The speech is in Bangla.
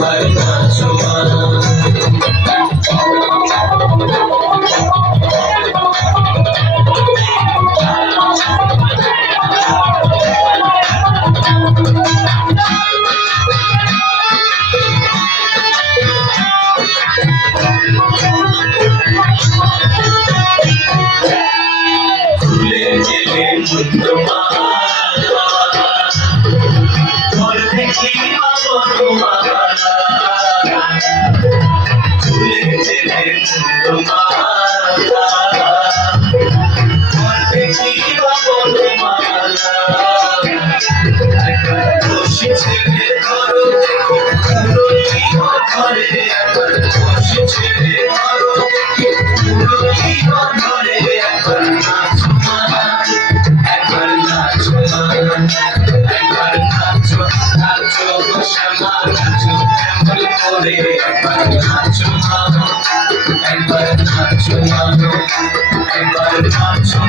একবার নাচো মা খুলে গেলে মুন্ড ঘর দেখি খুলে গেলে মুন্ড ঘর দেখি বসি ছেড়ে ধরো দেখি পুরোই ধরে একবার বসি ছেড়ে ধরো দেখি পুরোই ধরে একবার নাচো একবার নাচো একবার নাচো নাচো শ্যামা নাচো এমন করে একবার নাচো একবার নাচো একবার নাচো